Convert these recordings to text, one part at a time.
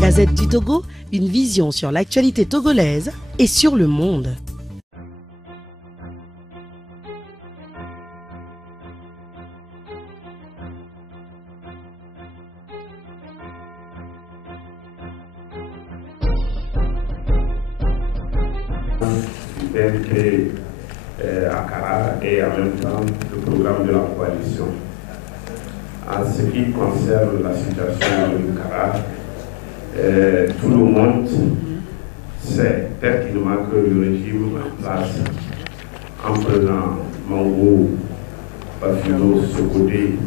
Gazette du Togo, une vision sur l'actualité togolaise et sur le monde. BNP Accra et en même temps le programme de la coalition. En ce qui concerne la situation de Accra, tout le monde sait pertinemment que le régime place en prenant Mango, Bafilo, Sokodé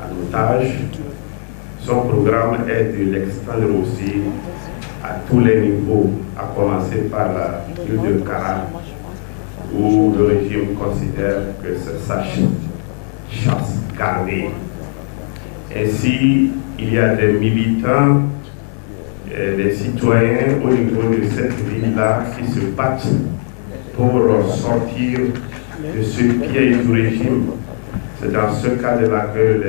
en otage. Son programme est de l'extendre aussi à tous les niveaux, à commencer par la ville de Kara, où le régime considère que c'est sa chasse gardée. Ainsi, il y a des militants, des citoyens au niveau de cette ville-là qui se battent pour sortir de ce piège du régime. C'est dans ce cadre-là que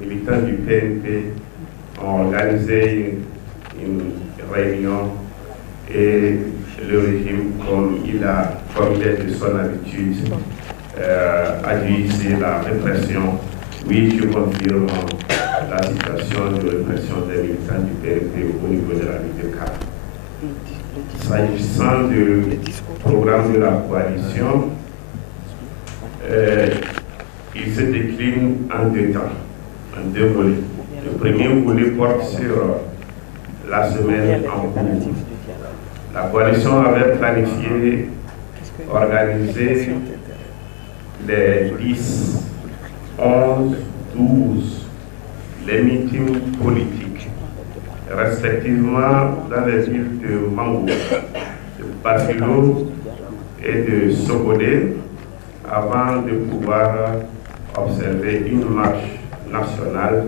les militants du PNP ont organisé une réunion et le régime, comme il est de son habitude, a utilisé la répression. Oui, je confirme la situation de répression des militants du PNP au niveau de la ville de Kara. S'agissant du programme de la coalition, il se décline en deux temps, en deux volets. Le premier volet porte sur la semaine en cours. La coalition avait planifié, organisé les 10, 11, 12, les meetings politiques, respectivement dans les villes de Mango, de Bafilo et de Sokodé, avant de pouvoir observer une marche nationale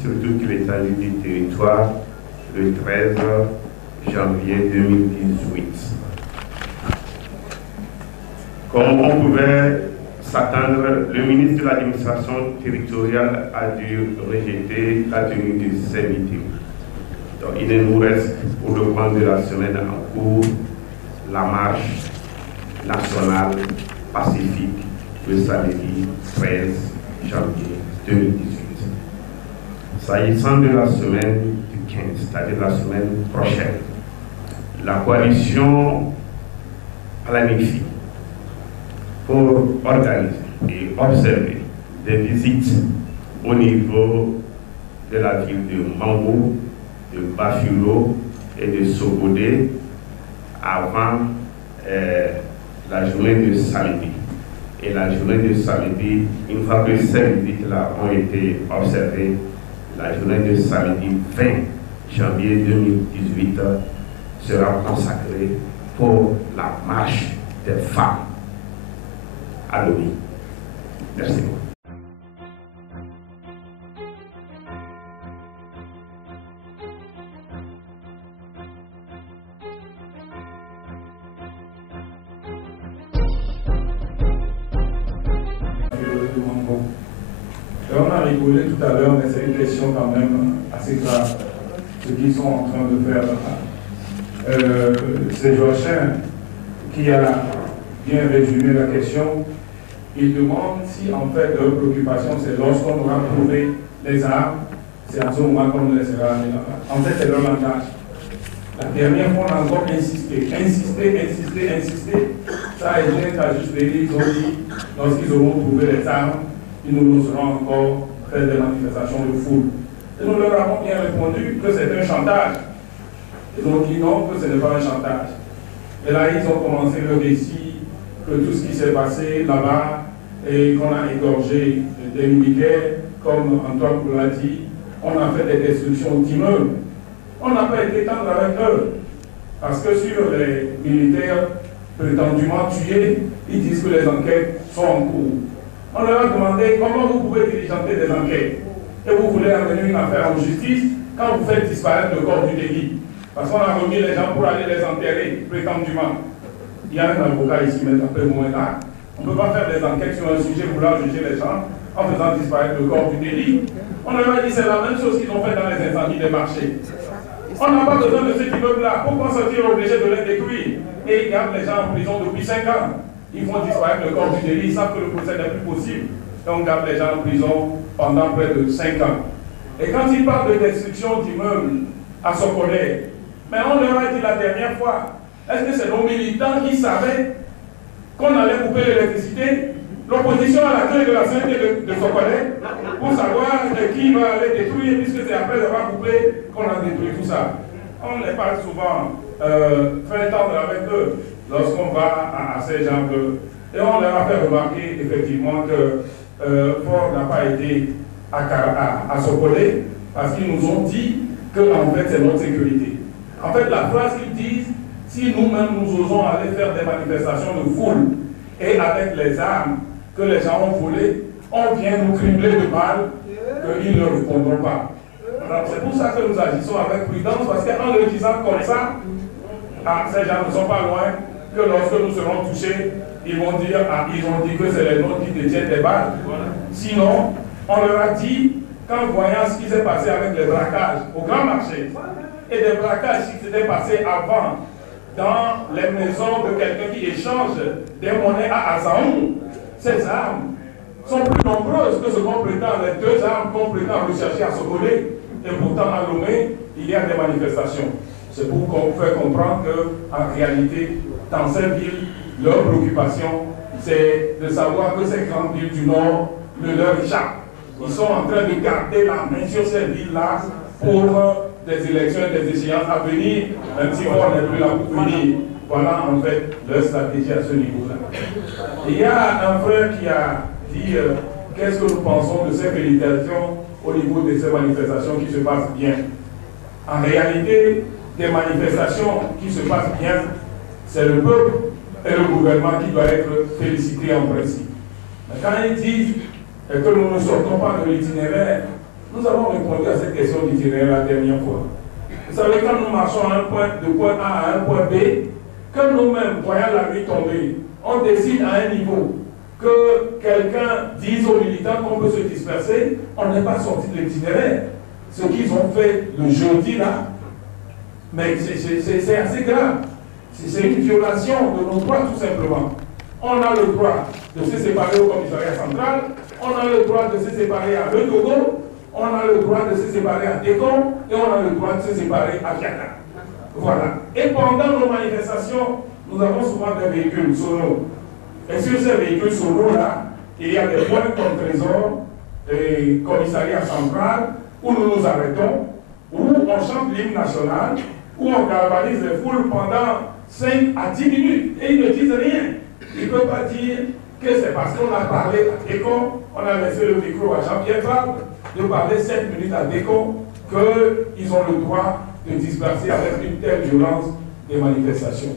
sur toute l'étendue du territoire le 13 janvier 2018. Comme on pouvait s'attendre, le ministre de l'administration territoriale a dû rejeter la tenue de ces meetings. Donc il nous reste pour le moment de la semaine en cours la marche nationale pacifique le samedi 13 janvier 2018. S'agissant de la semaine du 15, c'est-à-dire la semaine prochaine, la coalition planifie pour organiser et observer des visites au niveau de la ville de Mango, de Bafilo et de Sokodé avant la journée de samedi. Et la journée de samedi, une fois que ces visites-là ont été observées, la journée de samedi 20 janvier 2018 sera consacrée pour la marche des femmes à l'ONU. Merci beaucoup. On a rigolé tout à l'heure, mais c'est une question quand même assez grave, ce qu'ils sont en train de faire là. C'est Joachim qui a bien résumé la question. Il demande si en fait leur préoccupation c'est lorsqu'on aura trouvé les armes, c'est à ce moment qu'on nous laissera aller là-bas. En fait, c'est leur langage. La dernière fois, on a encore insisté. Ça a été à juste ils ont dit, lorsqu'ils auront trouvé les armes, ils nous laisseront encore faire des manifestations de foule. Et nous leur avons bien répondu que c'est un chantage. Ils ont dit non, que ce n'est pas un chantage. Et là, ils ont commencé le récit que tout ce qui s'est passé là-bas et qu'on a égorgé des militaires, comme Antoine vous l'a dit, on a fait des destructions d'immeubles. On n'a pas été tendre avec eux. Parce que sur les militaires prétendument tués, ils disent que les enquêtes sont en cours. On leur a demandé comment vous pouvez diligenter des enquêtes et vous voulez amener une affaire en justice quand vous faites disparaître le corps du délit. Parce qu'on a remis les gens pour aller les enterrer, prétendument. Il y a un avocat ici, mais après moi là. On ne peut pas faire des enquêtes sur un sujet voulant juger les gens en faisant disparaître le corps du délit. On leur a dit c'est la même chose qu'ils ont fait dans les incendies des marchés. On n'a pas besoin de cet immeuble-là. Pourquoi sont-ils obligés de les détruire? Et ils gardent les gens en prison depuis 5 ans. Ils vont disparaître le corps du délit, ils savent que le procès n'est plus possible. Et on garde les gens en prison pendant près de 5 ans. Et quand ils parlent de destruction d'immeubles à Sokolé, mais on leur a dit la dernière fois, est-ce que c'est nos militants qui savaient qu'on allait couper l'électricité? L'opposition à la clé de la CNT de Sokolé pour savoir qui va aller détruire, puisque c'est après avoir coupé qu'on a détruit tout ça. On n'est pas souvent très tendre avec eux lorsqu'on va à ces gens et on leur a fait remarquer effectivement que Ford n'a pas été à Sokolé parce qu'ils nous ont dit que en fait c'est notre sécurité. En fait, la phrase qu'ils disent, si nous-mêmes nous osons aller faire des manifestations de foule et avec les armes que les gens ont volées, on vient nous cribler de balles qu'ils ne répondront pas. C'est pour ça que nous agissons avec prudence, parce qu'en le disant comme ça, ces gens ne sont pas loin que lorsque nous serons touchés, ils vont dire que c'est les nôtres qui détiennent des balles. Sinon, on leur a dit, qu'en voyant ce qui s'est passé avec les braquages au grand marché, et des braquages qui s'étaient passés avant dans les maisons de quelqu'un qui échange des monnaies à Azaoun, ces armes sont plus nombreuses que ce qu'on prétend, les 2 armes qu'on prétend rechercher à Sokolé. Et pourtant, à Lomé, il y a des manifestations. C'est pour qu'on fait comprendre qu'en réalité, dans ces villes, leur préoccupation, c'est de savoir que ces grandes villes du Nord ne leur échappent. Ils sont en train de garder la main sur ces villes-là pour des élections et des échéances à venir, même si on n'est plus là pour venir. Voilà en fait leur stratégie à ce niveau-là. Il y a un frère qui a dit qu'est-ce que nous pensons de ces félicitations au niveau de ces manifestations qui se passent bien. En réalité, des manifestations qui se passent bien, c'est le peuple et le gouvernement qui doivent être félicités en principe. Mais quand ils disent que nous ne sortons pas de l'itinéraire, nous avons répondu à cette question d'itinéraire la dernière fois. Vous savez, quand nous marchons de point A à un point B, que nous-mêmes, voyant la nuit tomber, on décide à un niveau que quelqu'un dise aux militants qu'on peut se disperser, on n'est pas sorti de l'itinéraire. Ce qu'ils ont fait le jeudi là, mais c'est assez grave. C'est une violation de nos droits tout simplement. On a le droit de se séparer au commissariat central, on a le droit de se séparer à Le Togo, on a le droit de se séparer à Técon et on a le droit de se séparer à Fiaka. Voilà. Et pendant nos manifestations, nous avons souvent des véhicules sonos. Et sur ces véhicules sonos-là, il y a des points comme Trésor et commissariat central où nous nous arrêtons, où on chante l'hymne national, où on galvanise les foules pendant 5 à 10 minutes et ils ne disent rien. Ils ne peuvent pas dire que c'est parce qu'on a parlé à Técon, on a laissé le micro à Jean-Pierre Fabre, de parler 7 minutes à Técon, qu'ils ont le droit de disperser avec une telle violence des manifestations.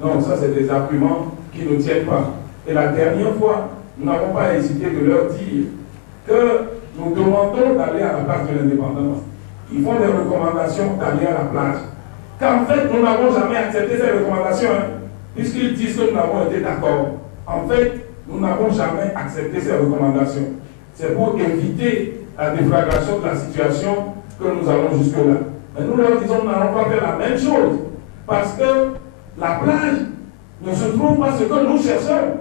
Donc ça, c'est des arguments qui ne tiennent pas. Et la dernière fois, nous n'avons pas hésité de leur dire que nous demandons d'aller à la place de l'indépendance. Ils font des recommandations d'aller à la plage. Qu'en fait, nous n'avons jamais accepté ces recommandations, puisqu'ils disent que nous avons été d'accord. En fait, nous n'avons jamais accepté ces recommandations. C'est pour éviter la déflagration de la situation que nous allons jusque-là. Mais nous leur disons que nous n'allons pas faire la même chose, parce que la plage ne se trouve pas ce que nous cherchons.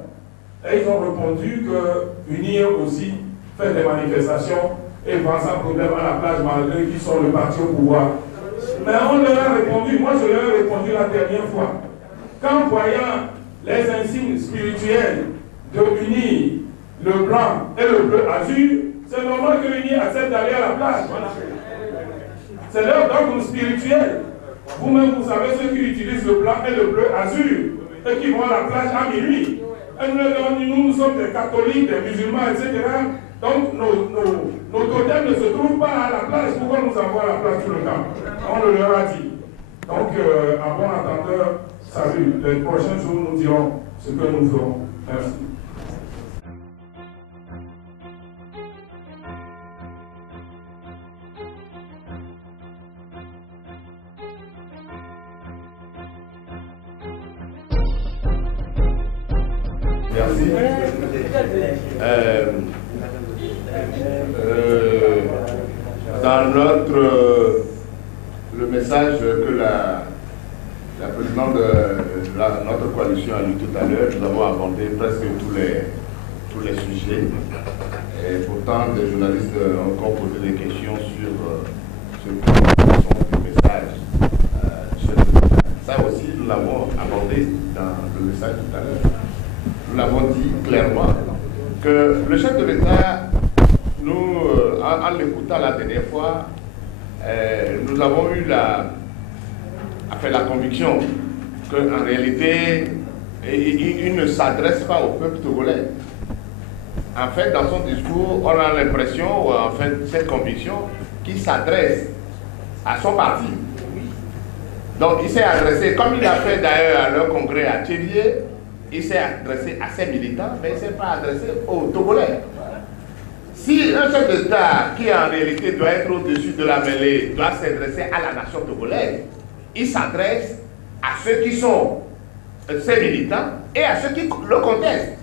Et ils ont répondu que unir aussi, faire des manifestations et voir sans problème à la plage malgré qu'ils sont le parti au pouvoir. Mais on leur a répondu, moi je leur ai répondu la dernière fois, qu'en voyant les insignes spirituels de unir le blanc et le bleu azur, c'est normal que l'UNI accepte d'aller à la plage. C'est leur dogme spirituel. Vous-même, vous savez ceux qui utilisent le blanc et le bleu azur et qui vont à la plage à minuit. Et nous sommes des catholiques, des musulmans, etc. Donc nos totems ne se trouvent pas à la plage. Pourquoi nous avons à la plage tout le temps? On le leur a dit. Donc, à bon entendeur, salut. Les prochains jours, nous dirons ce que nous ferons. Merci. Merci. Dans notre le message que la présidente de notre coalition a lu tout à l'heure. Nous avons abordé presque tous les sujets. Et pourtant, des journalistes ont encore posé des questions sur ce que sont les messages du chef de l'État. Ça aussi, nous l'avons abordé dans le message tout à l'heure. Nous l'avons dit clairement que le chef de l'État, nous, en l'écoutant la dernière fois, nous avons eu la conviction qu'en réalité, il ne s'adresse pas au peuple togolais. En fait, dans son discours, on a l'impression, ou en fait, cette conviction, qu'il s'adresse à son parti. Donc, il s'est adressé, comme il a fait d'ailleurs à leur congrès à Tchélié, il s'est adressé à ses militants, mais il ne s'est pas adressé aux Togolais. Si un chef d'État qui en réalité doit être au-dessus de la mêlée doit s'adresser à la nation togolaise, il s'adresse à ceux qui sont ses militants et à ceux qui le contestent.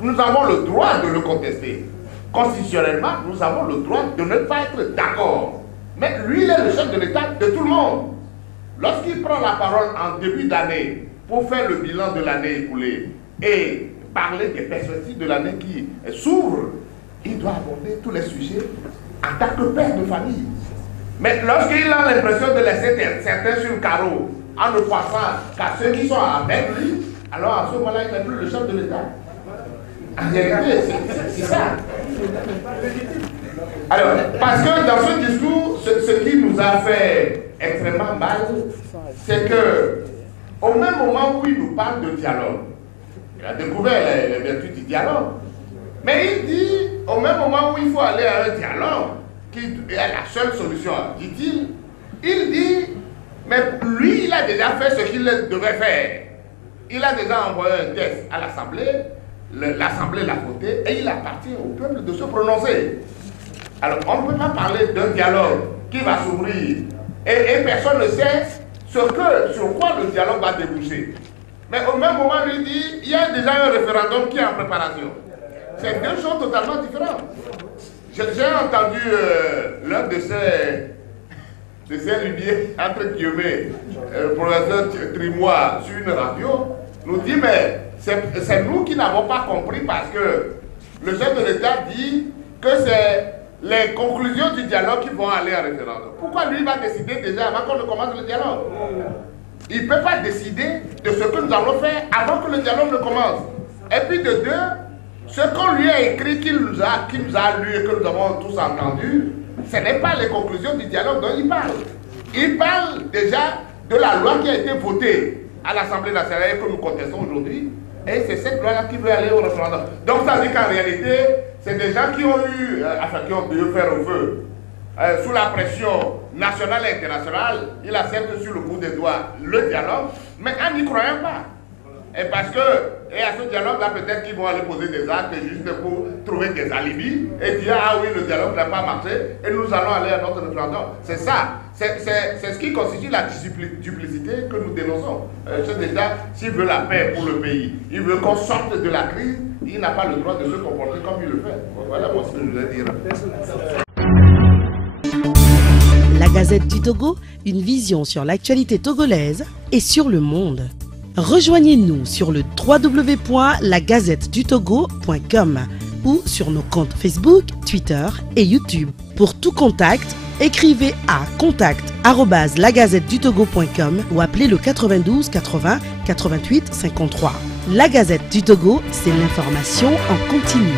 Nous avons le droit de le contester. Constitutionnellement, nous avons le droit de ne pas être d'accord. Mais lui, il est le chef de l'État de tout le monde. Lorsqu'il prend la parole en début d'année pour faire le bilan de l'année écoulée et parler des perspectives de l'année qui s'ouvre, il doit aborder tous les sujets en tant que père de famille. Mais lorsqu'il a l'impression de laisser certains sur le carreau en ne pensant qu'à ceux qui sont avec lui, alors à ce moment-là, il n'est plus le chef de l'État. En réalité, c'est ça. Alors, parce que dans ce discours, ce qui nous a fait extrêmement mal, c'est que au même moment où il nous parle de dialogue, il a découvert les vertus du dialogue, mais il dit, au même moment où il faut aller à un dialogue, qui est la seule solution, dit-il, il dit, mais lui, il a déjà fait ce qu'il devait faire. Il a déjà envoyé un texte à l'Assemblée, l'Assemblée l'a voté, et il appartient au peuple de se prononcer. Alors, on ne peut pas parler d'un dialogue qui va s'ouvrir, et personne ne sait sur quoi le dialogue va déboucher. Mais au même moment, lui dit, il y a déjà un référendum qui est en préparation. C'est deux choses totalement différentes. J'ai entendu l'un de ces lumiers, entre guillemets, le professeur Trimois, sur une radio, nous dit, mais c'est nous qui n'avons pas compris parce que le chef de l'État dit que c'est les conclusions du dialogue qui vont aller en référendum. Pourquoi lui va décider déjà avant qu'on ne commence le dialogue? Il ne peut pas décider de ce que nous allons faire avant que le dialogue ne commence. Et puis de deux, ce qu'on lui a écrit, qu'il nous a lu et que nous avons tous entendu, ce n'est pas les conclusions du dialogue dont il parle. Il parle déjà de la loi qui a été votée à l'Assemblée nationale et que nous contestons aujourd'hui. Et c'est cette loi-là qui veut aller au référendum. Donc ça veut dire qu'en réalité, c'est des gens qui ont qui ont dû faire au feu. Sous la pression nationale et internationale, il accepte sur le bout des doigts le dialogue, mais en n'y croyant pas. Et parce que, et à ce dialogue-là, peut-être qu'ils vont aller poser des actes juste pour trouver des alibis et dire, ah oui, le dialogue n'a pas marché et nous allons aller à notre référendum. C'est ça. C'est ce qui constitue la duplicité que nous dénonçons. C'est déjà, s'il veut la paix pour le pays, il veut qu'on sorte de la crise, il n'a pas le droit de se comporter comme il le fait. Voilà ce que je voulais dire. La Gazette du Togo, une vision sur l'actualité togolaise et sur le monde. Rejoignez-nous sur le www.lagazettedutogo.com ou sur nos comptes Facebook, Twitter et YouTube. Pour tout contact, écrivez à contact@lagazettedutogo.com ou appelez le 92 80 88 53. La Gazette du Togo, c'est l'information en continu.